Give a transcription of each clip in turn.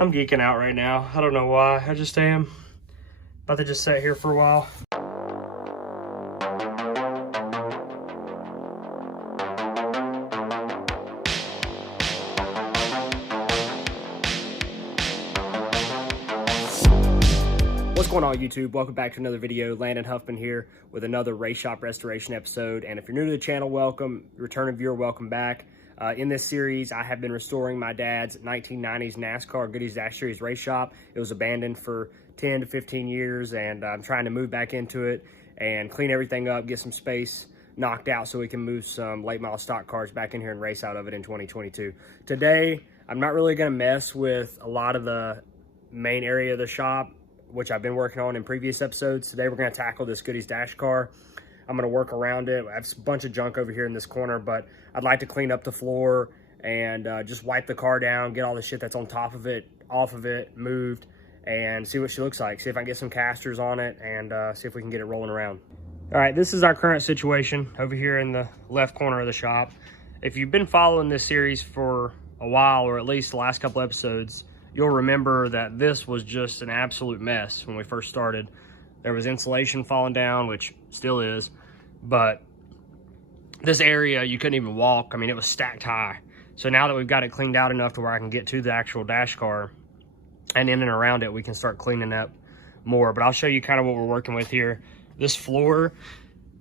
I'm geeking out right now. I don't know why. I just am. About to just sit here for a while. What's going on, YouTube? Welcome back to another video. Landon Huffman here with another race shop restoration episode. And if you're new to the channel, welcome. Returning viewer, welcome back. In this series, I have been restoring my dad's 1990s NASCAR Goody Dash Series race shop. It was abandoned for 10 to 15 years, and I'm trying to move back into it and clean everything up, get some space knocked out so we can move some late model stock cars back in here and race out of it in 2022. Today, I'm not really going to mess with a lot of the main area of the shop, which I've been working on in previous episodes. Today, we're going to tackle this Goody's Dash car. I'm going to work around it. I have a bunch of junk over here in this corner, but I'd like to clean up the floor and just wipe the car down, get all the shit that's on top of it, off of it, moved, and see what she looks like. See if I can get some casters on it and see if we can get it rolling around. All right, this is our current situation over here in the left corner of the shop. If you've been following this series for a while, or at least the last couple episodes, you'll remember that this was just an absolute mess when we first started. There was insulation falling down, which still is, but this area, you couldn't even walk. I mean, it was stacked high. So now that we've got it cleaned out enough to where I can get to the actual dash car and in and around it, we can start cleaning up more. But I'll show you kind of what we're working with here. This floor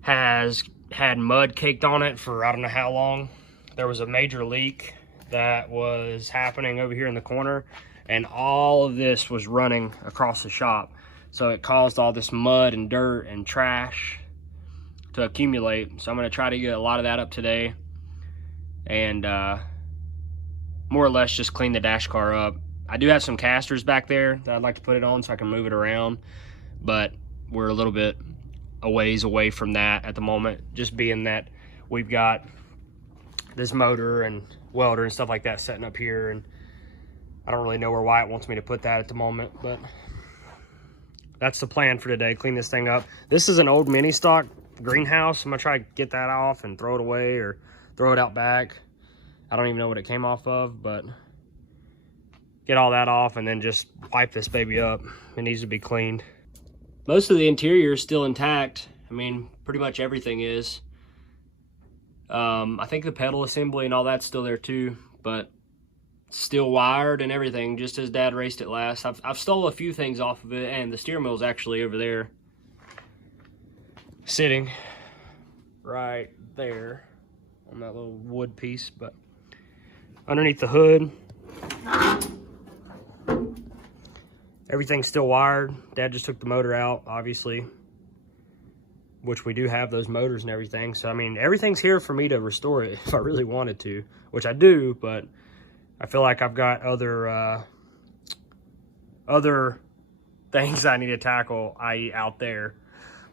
has had mud caked on it for I don't know how long. There was a major leak that was happening over here in the corner, and all of this was running across the shop. So it caused all this mud and dirt and trash to accumulate. So I'm going to try to get a lot of that up today and more or less just clean the dash car up. I do have some casters back there that I'd like to put it on so I can move it around, but we're a little bit a ways away from that at the moment, just being that we've got this motor and welder and stuff like that setting up here, and I don't really know where Wyatt wants me to put that at the moment, but that's the plan for today. Clean this thing up. This is an old mini stock greenhouse. I'm gonna try to get that off and throw it away or throw it out back. I don't even know what it came off of, but get all that off and then just wipe this baby up. It needs to be cleaned. Most of the interior is still intact. I mean, pretty much everything is. I think the pedal assembly and all that's still there too, but still wired and everything, just as Dad raced it last. I've stole a few things off of it, and the steering wheel's actually over there, sitting right there on that little wood piece. But underneath the hood, everything's still wired. Dad just took the motor out, obviously, which we do have those motors and everything. So I mean, everything's here for me to restore it if I really wanted to, which I do, but I feel like I've got other things I need to tackle, i.e. out there,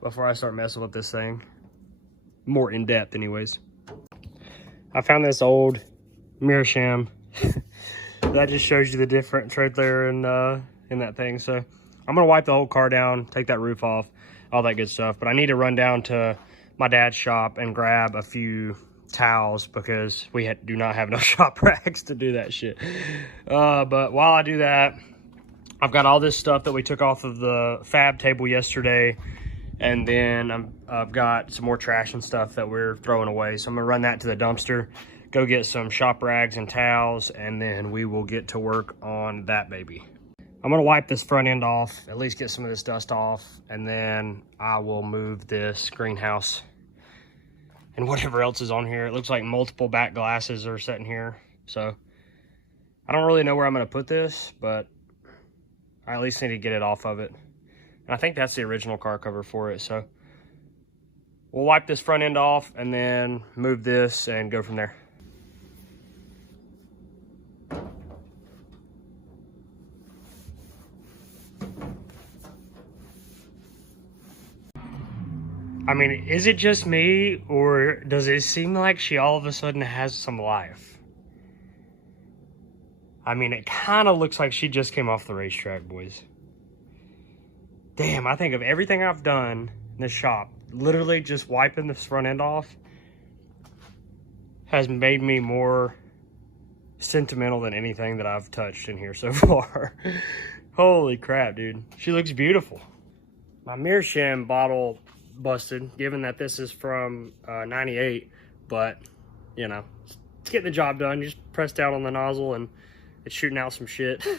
before I start messing with this thing. More in depth anyways. I found this old mirror sham. That just shows you the difference right there in that thing. So I'm gonna wipe the whole car down, take that roof off, all that good stuff. But I need to run down to my dad's shop and grab a few towels because we do not have enough shop racks to do that shit. But while I do that, I've got all this stuff that we took off of the fab table yesterday, and then I've got some more trash and stuff that we're throwing away. So I'm gonna run that to the dumpster, go get some shop rags and towels, and then we will get to work on that baby. I'm gonna wipe this front end off, at least get some of this dust off, and then I will move this greenhouse and whatever else is on here. It looks like multiple back glasses are sitting here. So I don't really know where I'm gonna put this, but I at least need to get it off of it. And I think that's the original car cover for it. So we'll wipe this front end off and then move this and go from there. I mean, is it just me, or does it seem like she all of a sudden has some life? I mean, it kind of looks like she just came off the racetrack, boys. Damn, I think of everything I've done in the shop, literally just wiping this front end off has made me more sentimental than anything that I've touched in here so far. Holy crap, dude. She looks beautiful. My meerschaum bottle busted, given that this is from 98, but you know, it's getting the job done. You just press down on the nozzle and it's shooting out some shit. I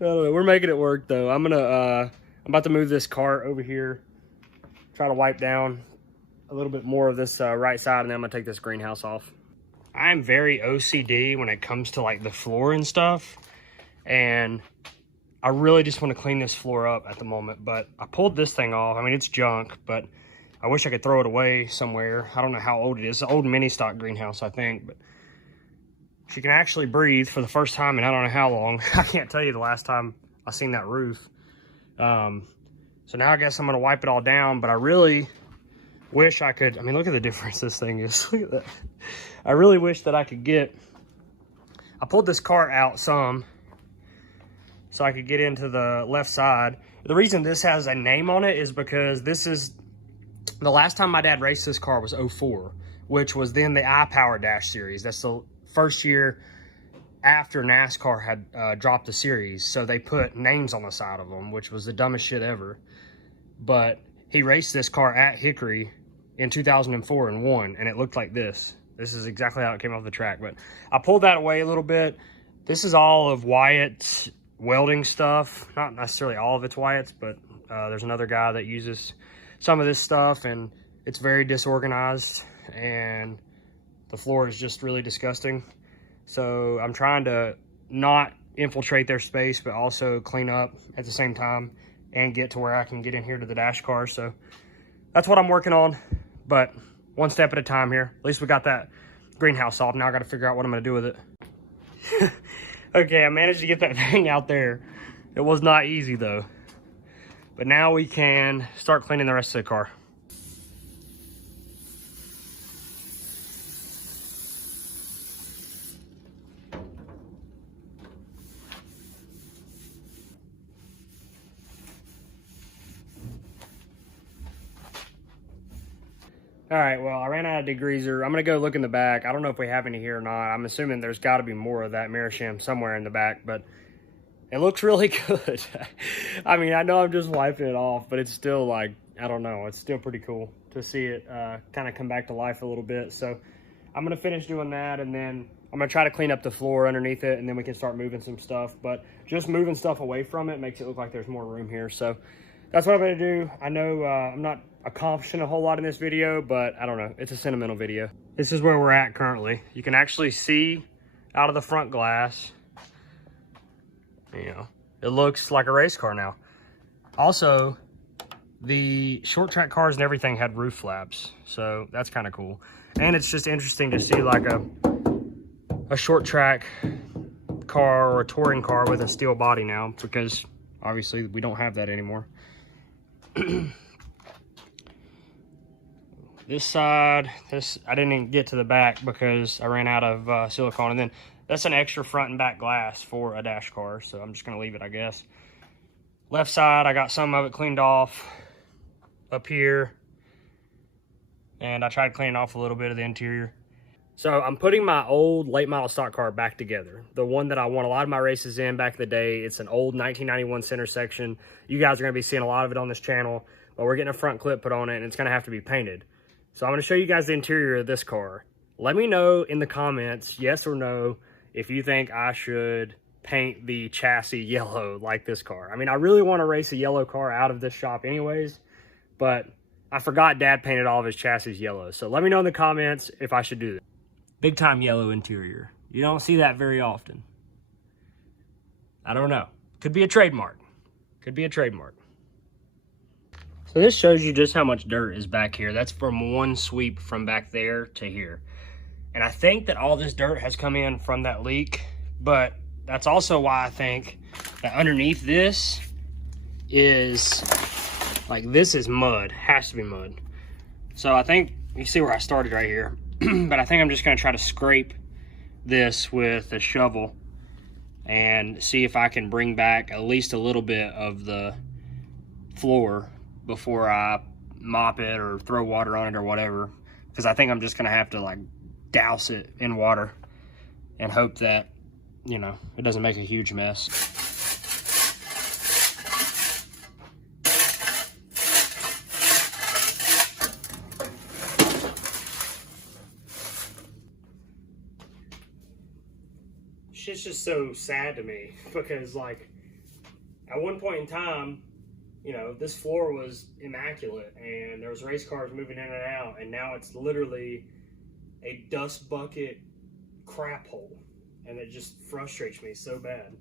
don't know, we're making it work though. I'm about to move this cart over here, try to wipe down a little bit more of this right side, and then I'm gonna take this greenhouse off. I'm very OCD when it comes to like the floor and stuff, and I really just want to clean this floor up at the moment, but I pulled this thing off. I mean, it's junk, but I wish I could throw it away somewhere. I don't know how old it is. It's an old mini stock greenhouse, I think, but she can actually breathe for the first time in I don't know how long. I can't tell you the last time I seen that roof. So now I guess I'm gonna wipe it all down, but I really wish I could, I mean, look at the difference this thing is. Look at that. I really wish that I could I pulled this cart out some so I could get into the left side. The reason this has a name on it is because this is, the last time my dad raced this car was 04, which was then the iPower Dash series. That's the first year after NASCAR had dropped the series. So they put names on the side of them, which was the dumbest shit ever. But he raced this car at Hickory in 2004 and won, and it looked like this. This is exactly how it came off the track, but I pulled that away a little bit. This is all of Wyatt's welding stuff. Not necessarily all of it's Wyatt's, but there's another guy that uses some of this stuff, and it's very disorganized, and the floor is just really disgusting. So I'm trying to not infiltrate their space, but also clean up at the same time and get to where I can get in here to the dash car. So that's what I'm working on, but one step at a time here. At least we got that greenhouse off. Now I got to figure out what I'm going to do with it. Okay, I managed to get that thing out there. It was not easy though. But now we can start cleaning the rest of the car. All right, well, I ran out of degreaser. I'm gonna go look in the back. I don't know if we have any here or not. I'm assuming there's gotta be more of that meerschaum somewhere in the back, but it looks really good. I mean, I know I'm just wiping it off, but it's still like, I don't know, it's still pretty cool to see it kind of come back to life a little bit. So I'm gonna finish doing that, and then I'm gonna try to clean up the floor underneath it, and then we can start moving some stuff. But just moving stuff away from it makes it look like there's more room here. So that's what I'm gonna do. I know I'm not accomplishing a whole lot in this video, but I don't know, it's a sentimental video. This is where we're at currently. You can actually see out of the front glass. You know, it looks like a race car now. Also, the short track cars and everything had roof flaps, so that's kind of cool. And it's just interesting to see like a short track car or a touring car with a steel body now, because obviously we don't have that anymore. This side, I didn't even get to the back because I ran out of silicone. And then that's an extra front and back glass for a dash car, so I'm just gonna leave it, I guess. Left side, I got some of it cleaned off up here, and I tried cleaning off a little bit of the interior. So I'm putting my old late model stock car back together. The one that I won a lot of my races in back in the day. It's an old 1991 center section. You guys are gonna be seeing a lot of it on this channel, but we're getting a front clip put on it, and it's gonna have to be painted. So I'm gonna show you guys the interior of this car. Let me know in the comments, yes or no, if you think I should paint the chassis yellow like this car. I mean, I really want to race a yellow car out of this shop anyways, but I forgot Dad painted all of his chassis yellow. So let me know in the comments if I should do that. Big time yellow interior. You don't see that very often. I don't know. Could be a trademark. Could be a trademark. So this shows you just how much dirt is back here. That's from one sweep from back there to here. And I think that all this dirt has come in from that leak, but that's also why I think that underneath this is, like, this is mud, has to be mud. So I think, you see where I started right here, but I think I'm just gonna try to scrape this with a shovel and see if I can bring back at least a little bit of the floor before I mop it or throw water on it or whatever. Because I think I'm just gonna have to like douse it in water and hope that, you know, it doesn't make a huge mess. Shit's just so sad to me because, like, at one point in time, you know, this floor was immaculate and there was race cars moving in and out, and now it's literally a dust bucket crap hole, and it just frustrates me so bad.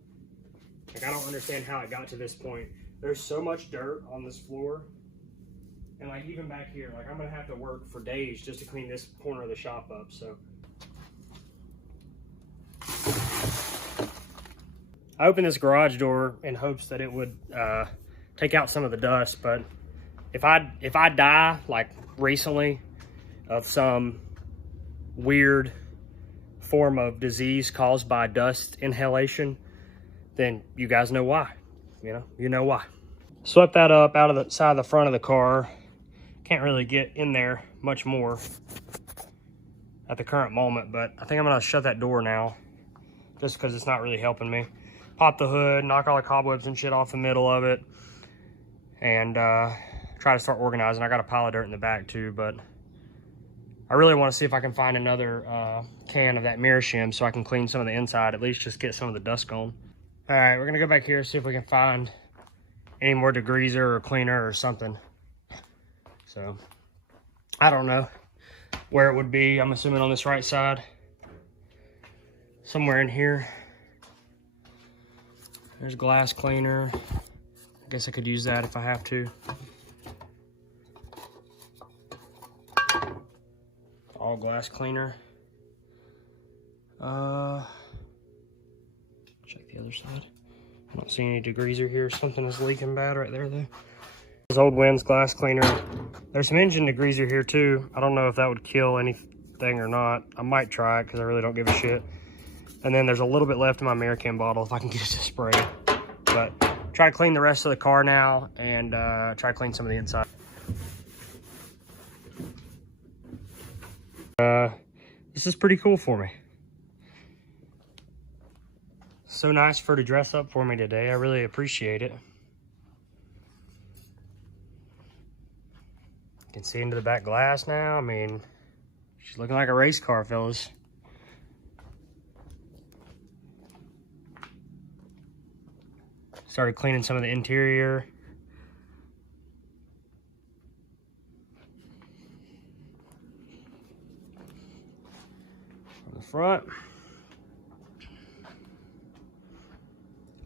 Like, I don't understand how it got to this point. There's so much dirt on this floor, and like even back here, like I'm gonna have to work for days just to clean this corner of the shop up. So I opened this garage door in hopes that it would take out some of the dust, but if I die like recently of some weird form of disease caused by dust inhalation, then you guys know why. You know why. Swept that up out of the side of the front of the car. Can't really get in there much more at the current moment, but I think I'm gonna shut that door now just because it's not really helping me. Pop the hood, knock all the cobwebs and shit off the middle of it, and try to start organizing. I got a pile of dirt in the back too, but I really want to see if I can find another can of that mirror shim so I can clean some of the inside, at least just get some of the dust gone. All right, we're gonna go back here, see if we can find any more degreaser or cleaner or something. So, I don't know where it would be. I'm assuming on this right side, somewhere in here. There's glass cleaner. I guess I could use that if I have to. All glass cleaner. Check the other side. I don't see any degreaser here. Something is leaking bad right there though. There's Old Winds glass cleaner. There's some engine degreaser here too. I don't know if that would kill anything or not. I might try it because I really don't give a shit. And then there's a little bit left in my mirror can bottle if I can get it to spray. But try to clean the rest of the car now and try to clean some of the inside. This is pretty cool for me. So nice for her to dress up for me today. I really appreciate it. You can see into the back glass now. I mean, she's looking like a race car, fellas. Started cleaning some of the interior. From the front.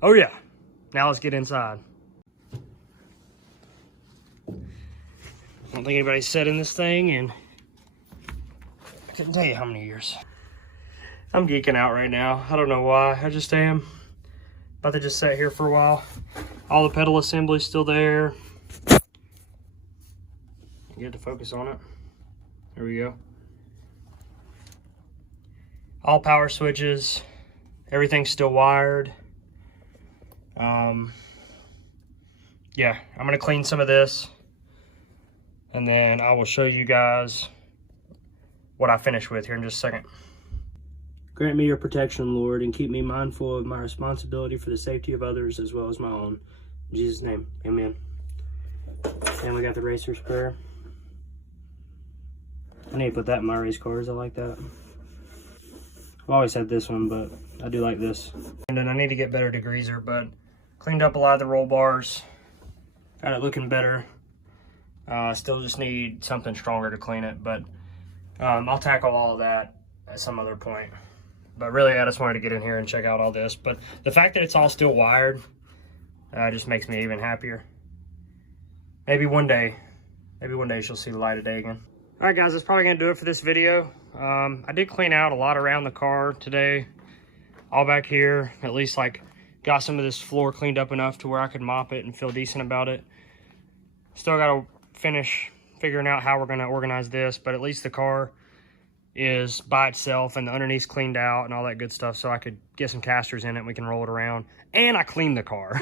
Oh yeah, now let's get inside. I don't think anybody's sat in this thing and I couldn't tell you how many years. I'm geeking out right now. I don't know why, I just am. About to just sit here for a while. All the pedal assembly's still there. Get to focus on it. There we go. All power switches. Everything's still wired. Yeah, I'm gonna clean some of this and then I will show you guys what I finish with here in just a second. Grant me your protection, Lord, and keep me mindful of my responsibility for the safety of others as well as my own. In Jesus' name, amen. And we got the racer sprayer. I need to put that in my race cars. I like that. I've always had this one, but I do like this. And then I need to get better degreaser, but cleaned up a lot of the roll bars. Got it looking better. Still just need something stronger to clean it, but I'll tackle all of that at some other point. But really, I just wanted to get in here and check out all this. But the fact that it's all still wired just makes me even happier. Maybe one day she'll see the light of day again. All right, guys, that's probably gonna do it for this video. I did clean out a lot around the car today. All back here, at least like got some of this floor cleaned up enough to where I could mop it and feel decent about it. Still gotta finish figuring out how we're gonna organize this, but at least the car is by itself and the underneath's cleaned out and all that good stuff, so I could get some casters in it and we can roll it around. And I cleaned the car.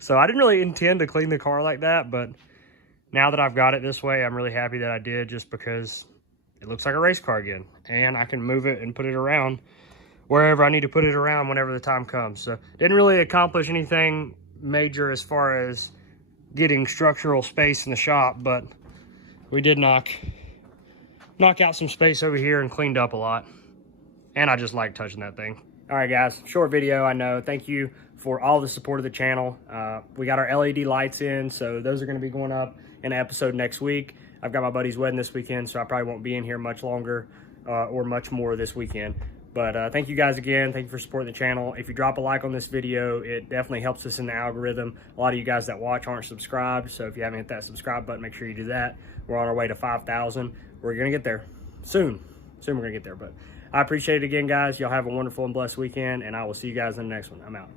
So I didn't really intend to clean the car like that, but now that I've got it this way, I'm really happy that I did, just because it looks like a race car again and I can move it and put it around wherever I need to put it around whenever the time comes. So didn't really accomplish anything major as far as getting structural space in the shop, but we did knock out some space over here and cleaned up a lot. And I just like touching that thing. All right, guys, short video, I know. Thank you for all the support of the channel. We got our LED lights in, so those are gonna be going up in an episode next week. I've got my buddy's wedding this weekend, so I probably won't be in here much longer or much more this weekend. But thank you guys again. Thank you for supporting the channel. If you drop a like on this video, it definitely helps us in the algorithm. A lot of you guys that watch aren't subscribed, so if you haven't hit that subscribe button, make sure you do that. We're on our way to 5,000. We're gonna get there soon. Soon we're gonna get there, but I appreciate it again, guys. Y'all have a wonderful and blessed weekend, and I will see you guys in the next one. I'm out.